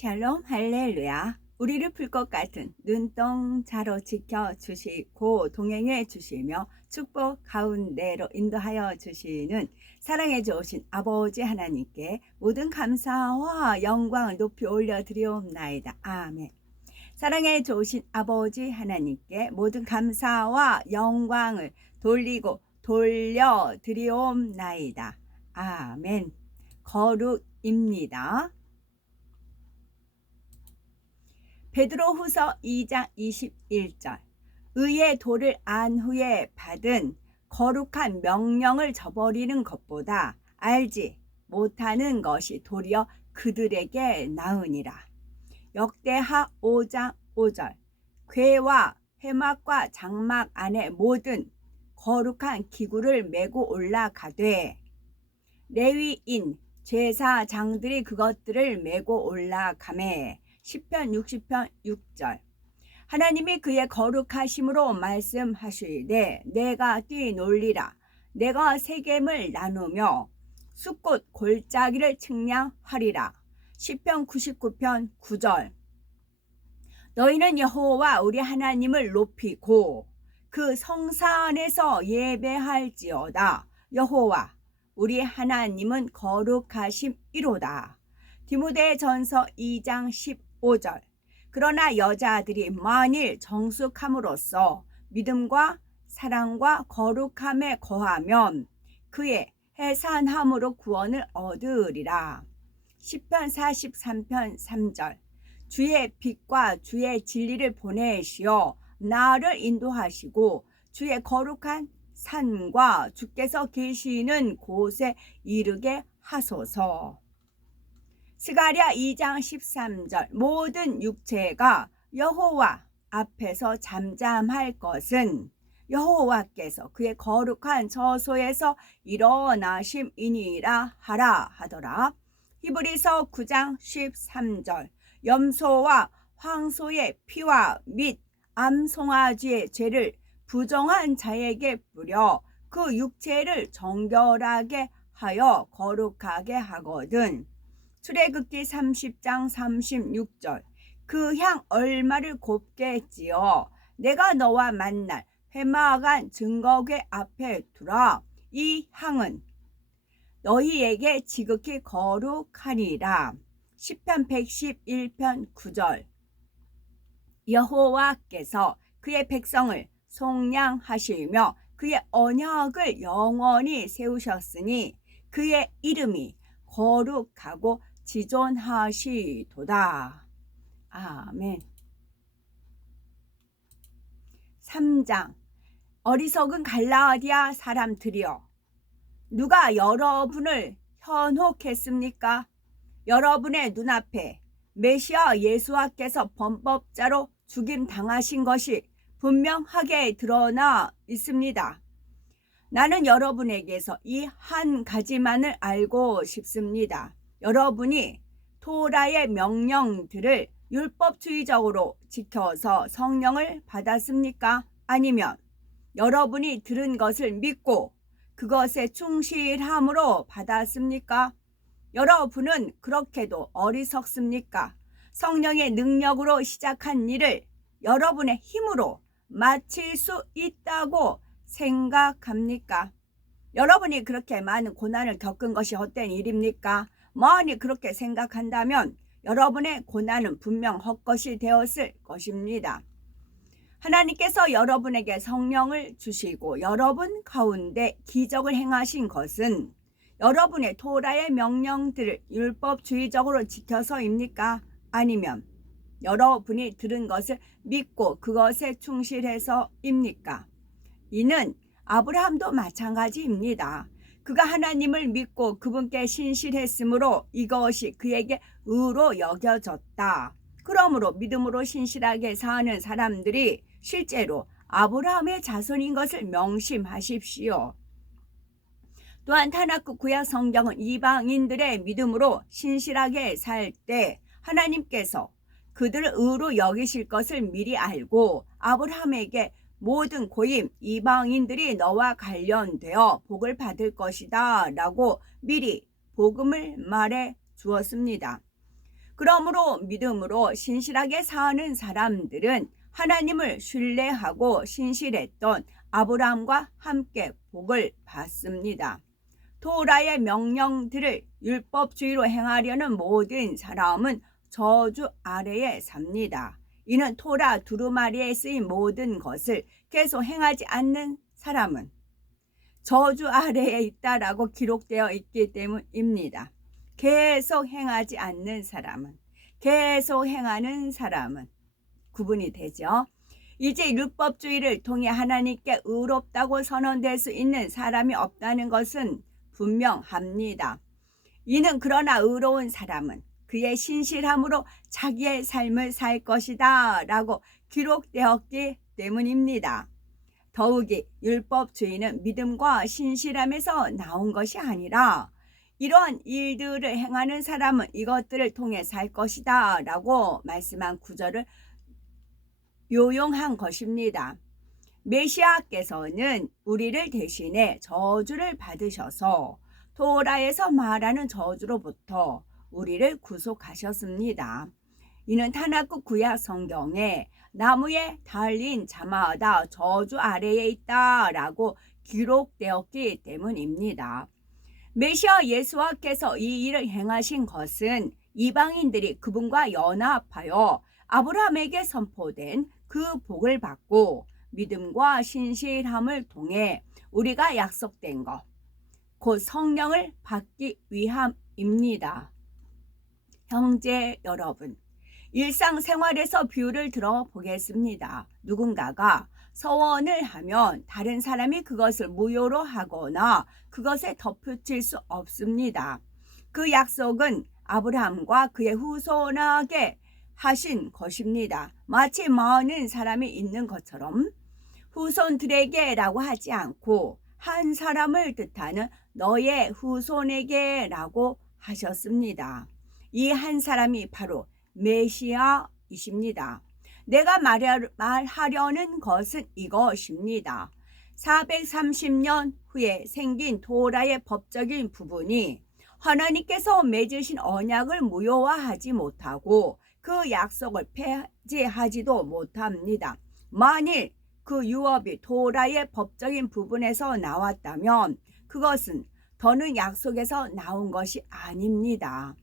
샬롬 할렐루야. 우리를 풀 것 같은 눈동자로 지켜 주시고 동행해 주시며 축복 가운데로 인도하여 주시는 사랑해 주신 아버지 하나님께 모든 감사와 영광을 높이 올려 드리옵나이다. 아멘. 사랑해 주신 아버지 하나님께 모든 감사와 영광을 돌리고 돌려 드리옵나이다. 아멘. 거룩입니다. 베드로후서 2장 21절 의의 도를 안 후에 받은 거룩한 명령을 저버리는 것보다 알지 못하는 것이 도리어 그들에게 나으니라. 역대하 5장 5절 괴와 회막과 장막 안에 모든 거룩한 기구를 메고 올라가되 레위인 제사장들이 그것들을 메고 올라가매 10편 60편 6절. 하나님이 그의 거룩하심으로 말씀하시되 내가 뛰놀리라. 내가 세겜을 나누며 숲꽃 골짜기를 측량하리라. 10편 99편 9절. 너희는 여호와 우리 하나님을 높이고 그 성산에서 예배할지어다. 여호와 우리 하나님은 거룩하심이로다. 디모데 전서 2장 15절 그러나 여자들이 만일 정숙함으로써 믿음과 사랑과 거룩함에 거하면 그의 해산함으로 구원을 얻으리라. 10편 43편 3절 주의 빛과 주의 진리를 보내시어 나를 인도하시고 주의 거룩한 산과 주께서 계시는 곳에 이르게 하소서. 스가랴 2장 13절 모든 육체가 여호와 앞에서 잠잠할 것은 여호와께서 그의 거룩한 저소에서 일어나심이니라 하라 하더라. 히브리서 9장 13절 염소와 황소의 피와 및 암송아지의 죄를 부정한 자에게 뿌려 그 육체를 정결하게 하여 거룩하게 하거든. 출애굽기 30장 36절. 그 향 얼마를 곱게 지어 내가 너와 만날 회막한 증거궤 앞에 두라. 이 향은 너희에게 지극히 거룩하니라. 10편 111편 9절. 여호와께서 그의 백성을 속량하시며 그의 언약을 영원히 세우셨으니 그의 이름이 거룩하고 지존하시도다. 아멘. 3장 어리석은 갈라디아 사람들이여 누가 여러분을 현혹했습니까? 여러분의 눈앞에 메시아 예수와께서 범법자로 죽임 당하신 것이 분명하게 드러나 있습니다. 나는 여러분에게서 이 한 가지만을 알고 싶습니다. 여러분이 토라의 명령들을 율법주의적으로 지켜서 성령을 받았습니까? 아니면 여러분이 들은 것을 믿고 그것에 충실함으로 받았습니까? 여러분은 그렇게도 어리석습니까? 성령의 능력으로 시작한 일을 여러분의 힘으로 마칠 수 있다고 생각합니까? 여러분이 그렇게 많은 고난을 겪은 것이 헛된 일입니까? 만이 그렇게 생각한다면 여러분의 고난은 분명 헛것이 되었을 것입니다. 하나님께서 여러분에게 성령을 주시고 여러분 가운데 기적을 행하신 것은 여러분의 토라의 명령들을 율법주의적으로 지켜서입니까? 아니면 여러분이 들은 것을 믿고 그것에 충실해서입니까? 이는 아브라함도 마찬가지입니다. 그가 하나님을 믿고 그분께 신실했으므로 이것이 그에게 의로 여겨졌다. 그러므로 믿음으로 신실하게 사는 사람들이 실제로 아브라함의 자손인 것을 명심하십시오. 또한 타나크 구약 성경은 이방인들의 믿음으로 신실하게 살 때 하나님께서 그들을 의로 여기실 것을 미리 알고 아브라함에게 모든 고임 이방인들이 너와 관련되어 복을 받을 것이다 라고 미리 복음을 말해 주었습니다. 그러므로 믿음으로 신실하게 사는 사람들은 하나님을 신뢰하고 신실했던 아브라함과 함께 복을 받습니다. 토라의 명령들을 율법주의로 행하려는 모든 사람은 저주 아래에 삽니다. 이는 토라 두루마리에 쓰인 모든 것을 계속 행하지 않는 사람은 저주 아래에 있다라고 기록되어 있기 때문입니다. 계속 행하지 않는 사람은 계속 행하는 사람은 구분이 되죠. 이제 율법주의를 통해 하나님께 의롭다고 선언될 수 있는 사람이 없다는 것은 분명합니다. 이는 그러나 의로운 사람은 그의 신실함으로 자기의 삶을 살 것이다 라고 기록되었기 때문입니다. 더욱이 율법주의는 믿음과 신실함에서 나온 것이 아니라 이러한 일들을 행하는 사람은 이것들을 통해 살 것이다 라고 말씀한 구절을 요용한 것입니다. 메시아께서는 우리를 대신해 저주를 받으셔서 토라에서 말하는 저주로부터 우리를 구속하셨습니다. 이는 타나크 구약 성경에 나무에 달린 자마다 저주 아래에 있다라고 기록되었기 때문입니다. 메시아 예수와께서 이 일을 행하신 것은 이방인들이 그분과 연합하여 아브라함에게 선포된 그 복을 받고 믿음과 신실함을 통해 우리가 약속된 것, 곧 성령을 받기 위함입니다. 형제 여러분, 일상생활에서 비유를 들어보겠습니다. 누군가가 서원을 하면 다른 사람이 그것을 무효로 하거나 그것에 덧붙일 수 없습니다. 그 약속은 아브라함과 그의 후손에게 하신 것입니다. 마치 많은 사람이 있는 것처럼 후손들에게라고 하지 않고 한 사람을 뜻하는 너의 후손에게라고 하셨습니다. 이 한 사람이 바로 메시아이십니다. 내가 말하려는 것은 이것입니다. 430년 후에 생긴 도라의 법적인 부분이 하나님께서 맺으신 언약을 무효화하지 못하고 그 약속을 폐지하지도 못합니다. 만일 그 유업이 도라의 법적인 부분에서 나왔다면 그것은 더는 약속에서 나온 것이 아닙니다.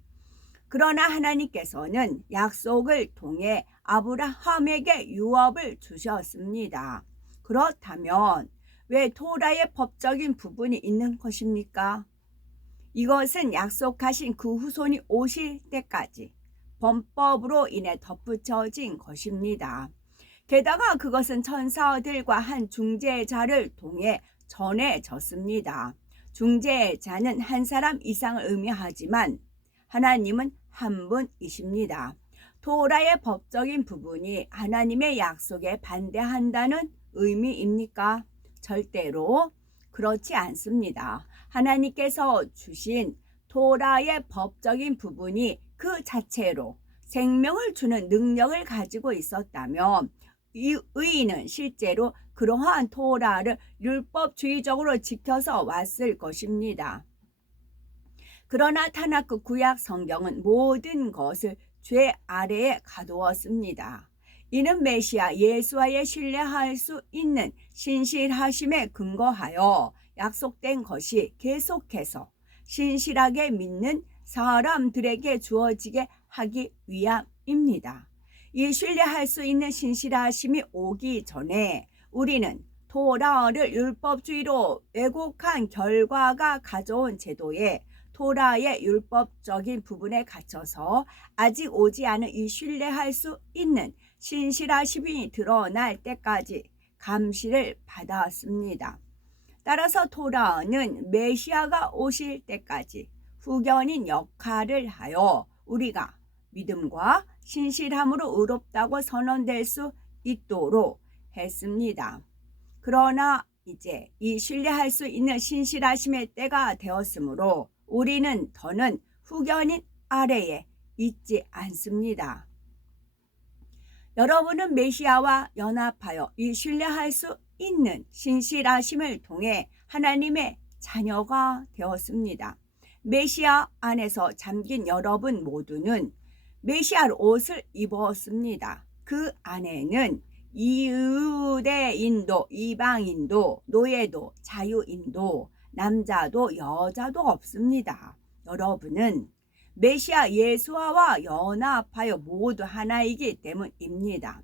그러나 하나님께서는 약속을 통해 아브라함에게 유업을 주셨습니다. 그렇다면 왜 토라의 법적인 부분이 있는 것입니까? 이것은 약속하신 그 후손이 오실 때까지 범법으로 인해 덧붙여진 것입니다. 게다가 그것은 천사들과 한 중재자를 통해 전해졌습니다. 중재자는 한 사람 이상을 의미하지만 하나님은 한 분이십니다. 토라의 법적인 부분이 하나님의 약속에 반대한다는 의미입니까? 절대로 그렇지 않습니다. 하나님께서 주신 토라의 법적인 부분이 그 자체로 생명을 주는 능력을 가지고 있었다면 이 의인은 실제로 그러한 토라를 율법주의적으로 지켜서 왔을 것입니다. 그러나 타나크 구약 성경은 모든 것을 죄 아래에 가두었습니다. 이는 메시아 예수와의 신뢰할 수 있는 신실하심에 근거하여 약속된 것이 계속해서 신실하게 믿는 사람들에게 주어지게 하기 위함입니다. 이 신뢰할 수 있는 신실하심이 오기 전에 우리는 토라를 율법주의로 왜곡한 결과가 가져온 제도에 토라의 율법적인 부분에 갇혀서 아직 오지 않은 이 신뢰할 수 있는 신실하심이 드러날 때까지 감시를 받았습니다. 따라서 토라는 메시아가 오실 때까지 후견인 역할을 하여 우리가 믿음과 신실함으로 의롭다고 선언될 수 있도록 했습니다. 그러나 이제 이 신뢰할 수 있는 신실하심의 때가 되었으므로 우리는 더는 후견인 아래에 있지 않습니다. 여러분은 메시아와 연합하여 이 신뢰할 수 있는 신실하심을 통해 하나님의 자녀가 되었습니다. 메시아 안에서 잠긴 여러분 모두는 메시아 옷을 입었습니다. 그 안에는 이유대인도, 이방인도, 노예도, 자유인도, 남자도 여자도 없습니다. 여러분은 메시아 예수와와 연합하여 모두 하나이기 때문입니다.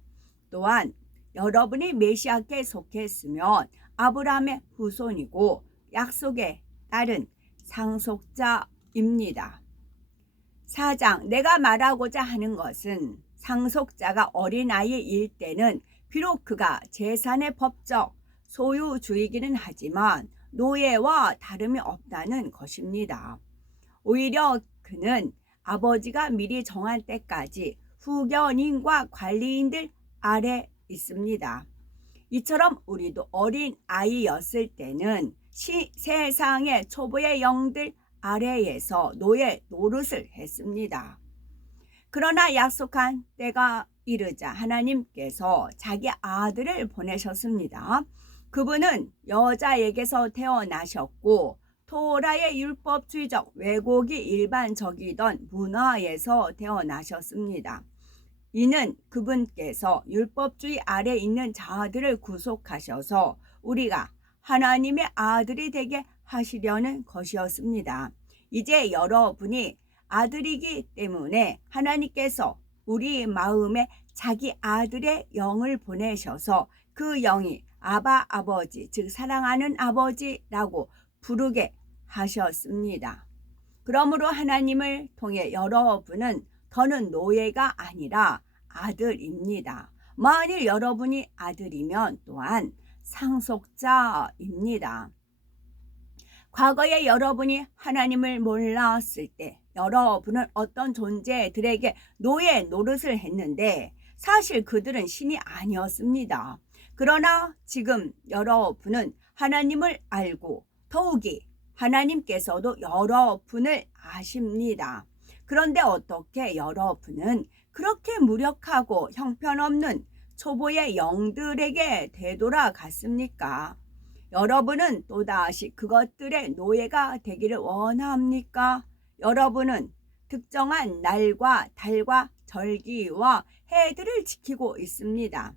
또한 여러분이 메시아께 속했으면 아브라함의 후손이고 약속에 따른 상속자입니다. 사장, 내가 말하고자 하는 것은 상속자가 어린아이일 때는 비록 그가 재산의 법적 소유주이기는 하지만 노예와 다름이 없다는 것입니다. 오히려 그는 아버지가 미리 정할 때까지 후견인과 관리인들 아래 있습니다. 이처럼 우리도 어린 아이였을 때는 시, 세상의 초보의 영들 아래에서 노예 노릇을 했습니다. 그러나 약속한 때가 이르자 하나님께서 자기 아들을 보내셨습니다. 그분은 여자에게서 태어나셨고 토라의 율법주의적 왜곡이 일반적이던 문화에서 태어나셨습니다. 이는 그분께서 율법주의 아래 있는 자들을 구속하셔서 우리가 하나님의 아들이 되게 하시려는 것이었습니다. 이제 여러분이 아들이기 때문에 하나님께서 우리 마음에 자기 아들의 영을 보내셔서 그 영이 아바 아버지, 즉 사랑하는 아버지라고 부르게 하셨습니다. 그러므로 하나님을 통해 여러분은 더는 노예가 아니라 아들입니다. 만일 여러분이 아들이면 또한 상속자입니다. 과거에 여러분이 하나님을 몰랐을 때 여러분은 어떤 존재들에게 노예 노릇을 했는데 사실 그들은 신이 아니었습니다. 그러나 지금 여러분은 하나님을 알고 더욱이 하나님께서도 여러분을 아십니다. 그런데 어떻게 여러분은 그렇게 무력하고 형편없는 초보의 영들에게 되돌아갔습니까? 여러분은 또다시 그것들의 노예가 되기를 원합니까? 여러분은 특정한 날과 달과 절기와 해들을 지키고 있습니다.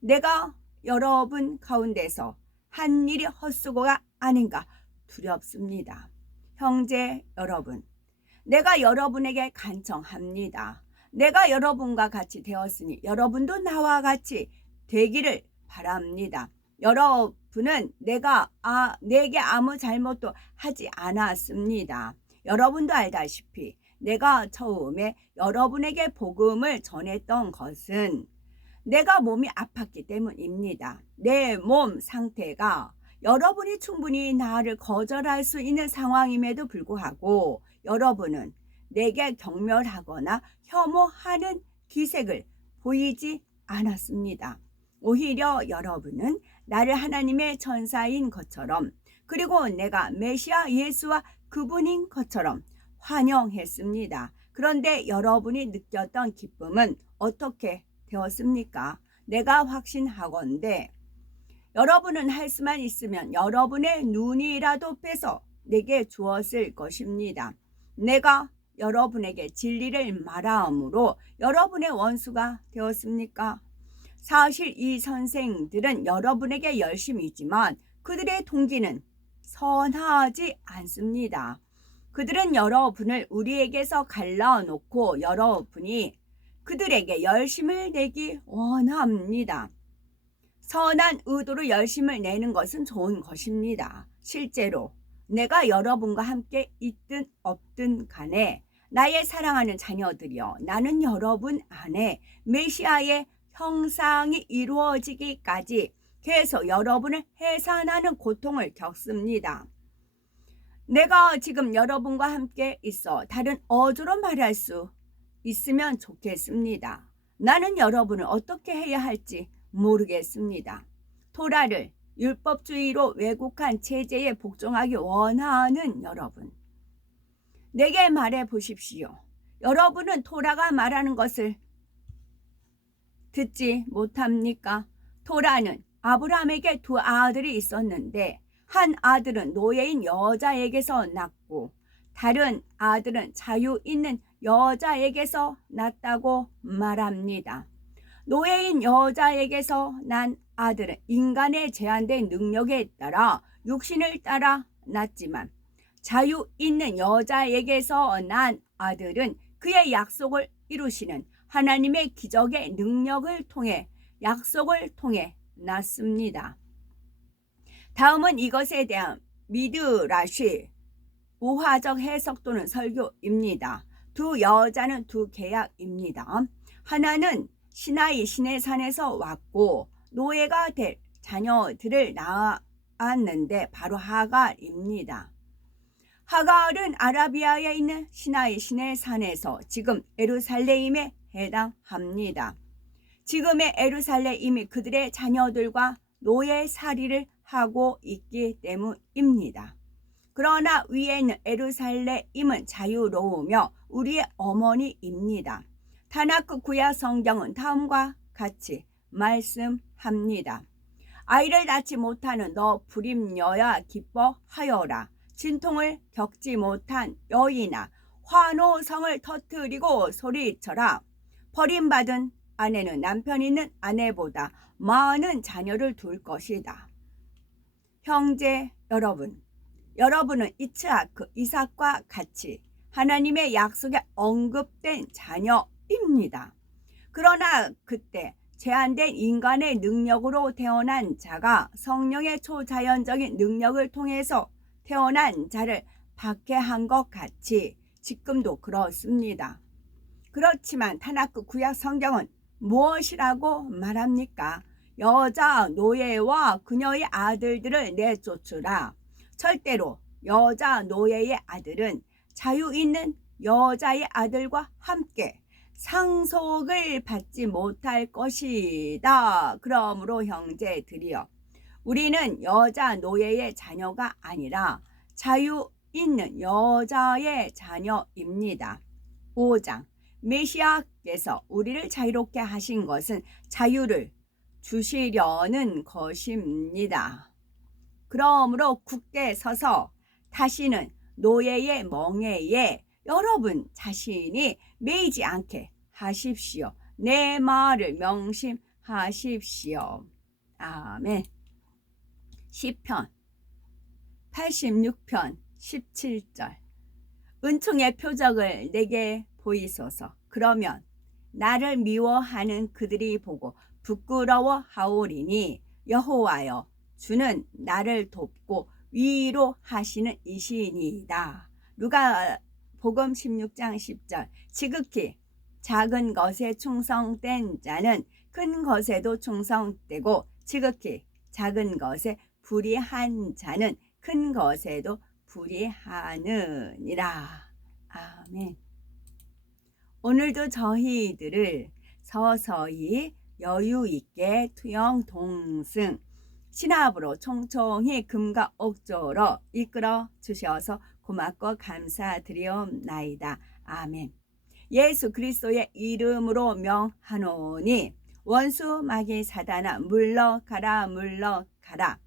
내가 여러분 가운데서 한 일이 헛수고가 아닌가 두렵습니다. 형제 여러분, 내가 여러분에게 간청합니다. 내가 여러분과 같이 되었으니 여러분도 나와 같이 되기를 바랍니다. 여러분은 내가 아, 내게 아무 잘못도 하지 않았습니다. 여러분도 알다시피 내가 처음에 여러분에게 복음을 전했던 것은 내가 몸이 아팠기 때문입니다. 내 몸 상태가 여러분이 충분히 나를 거절할 수 있는 상황임에도 불구하고 여러분은 내게 경멸하거나 혐오하는 기색을 보이지 않았습니다. 오히려 여러분은 나를 하나님의 천사인 것처럼 그리고 내가 메시아 예수와 그분인 것처럼 환영했습니다. 그런데 여러분이 느꼈던 기쁨은 어떻게 되었습니까? 내가 확신하건대 여러분은 할 수만 있으면 여러분의 눈이라도 빼서 내게 주었을 것입니다. 내가 여러분에게 진리를 말하므로 여러분의 원수가 되었습니까? 사실 이 선생들은 여러분에게 열심이지만 그들의 동기는 선하지 않습니다. 그들은 여러분을 우리에게서 갈라놓고 여러분이 그들에게 열심을 내기 원합니다. 선한 의도로 열심을 내는 것은 좋은 것입니다. 실제로 내가 여러분과 함께 있든 없든 간에 나의 사랑하는 자녀들이여 나는 여러분 안에 메시아의 형상이 이루어지기까지 계속 여러분을 해산하는 고통을 겪습니다. 내가 지금 여러분과 함께 있어 다른 어조로 말할 수 있으면 좋겠습니다. 나는 여러분을 어떻게 해야 할지 모르겠습니다. 토라를 율법주의로 왜곡한 체제에 복종하기 원하는 여러분. 내게 말해 보십시오. 여러분은 토라가 말하는 것을 듣지 못합니까? 토라는 아브라함에게 두 아들이 있었는데 한 아들은 노예인 여자에게서 낳고 다른 아들은 자유 있는 여자에게서 났다고 말합니다. 노예인 여자에게서 난 아들은 인간의 제한된 능력에 따라 육신을 따라 났지만 자유 있는 여자에게서 난 아들은 그의 약속을 이루시는 하나님의 기적의 능력을 통해 약속을 통해 났습니다. 다음은 이것에 대한 미드라쉬 우화적 해석 또는 설교입니다. 두 여자는 두 계약입니다. 하나는 시나이 시내산에서 왔고 노예가 될 자녀들을 낳았는데 바로 하갈입니다. 하갈은 아라비아에 있는 시나이 시내산에서 지금 에루살레임에 해당합니다. 지금의 에루살레임이 그들의 자녀들과 노예 살이를 하고 있기 때문입니다. 그러나 위에 있는 에루살레임은 자유로우며 우리의 어머니입니다. 타나크 구약 성경은 다음과 같이 말씀합니다. 아이를 낳지 못하는 너 불임녀야 기뻐하여라. 진통을 겪지 못한 여인아 환호성을 터뜨리고 소리쳐라. 버림받은 아내는 남편 있는 아내보다 많은 자녀를 둘 것이다. 형제 여러분, 여러분은 이츠아크 이삭과 같이 하나님의 약속에 언급된 자녀입니다. 그러나 그때 제한된 인간의 능력으로 태어난 자가 성령의 초자연적인 능력을 통해서 태어난 자를 박해한 것 같이 지금도 그렇습니다. 그렇지만 타나크 구약 성경은 무엇이라고 말합니까? 여자 노예와 그녀의 아들들을 내쫓으라. 절대로 여자 노예의 아들은 자유 있는 여자의 아들과 함께 상속을 받지 못할 것이다. 그러므로 형제들이여 우리는 여자 노예의 자녀가 아니라 자유 있는 여자의 자녀입니다. 5장 메시아께서 우리를 자유롭게 하신 것은 자유를 주시려는 것입니다. 그러므로 굳게 서서 다시는 노예의 멍에에 여러분 자신이 매이지 않게 하십시오. 내 말을 명심하십시오. 아멘. 시편 86편 17절 은총의 표적을 내게 보이소서. 그러면 나를 미워하는 그들이 보고 부끄러워 하오리니 여호와여 주는 나를 돕고 위로하시는 이시니이다. 누가 복음 16장 10절 지극히 작은 것에 충성된 자는 큰 것에도 충성되고 지극히 작은 것에 불의한 자는 큰 것에도 불의하느니라. 아멘. 오늘도 저희들을 서서히 여유 있게 투영 동승 신압으로 총총히 금과 옥조로 이끌어 주셔서 고맙고 감사드리옵나이다. 아멘. 예수 그리스도의 이름으로 명하노니 원수 마귀 사단아 물러가라 물러가라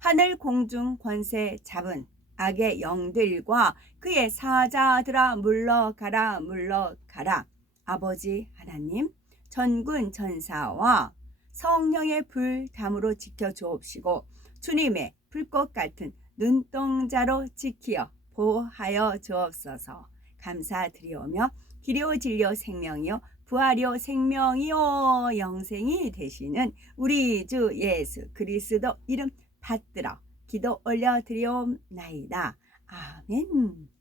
하늘 공중 권세 잡은 악의 영들과 그의 사자들아 물러가라 물러가라 아버지 하나님 전군 전사와 성령의 불담으로 지켜 주옵시고 주님의 불꽃 같은 눈동자로 지키어 보하여 주옵소서 감사드리오며 기료 진료 생명이요 부활이요 생명이요 영생이 되시는 우리 주 예수 그리스도 이름 받들어 기도 올려드리옵나이다. 아멘.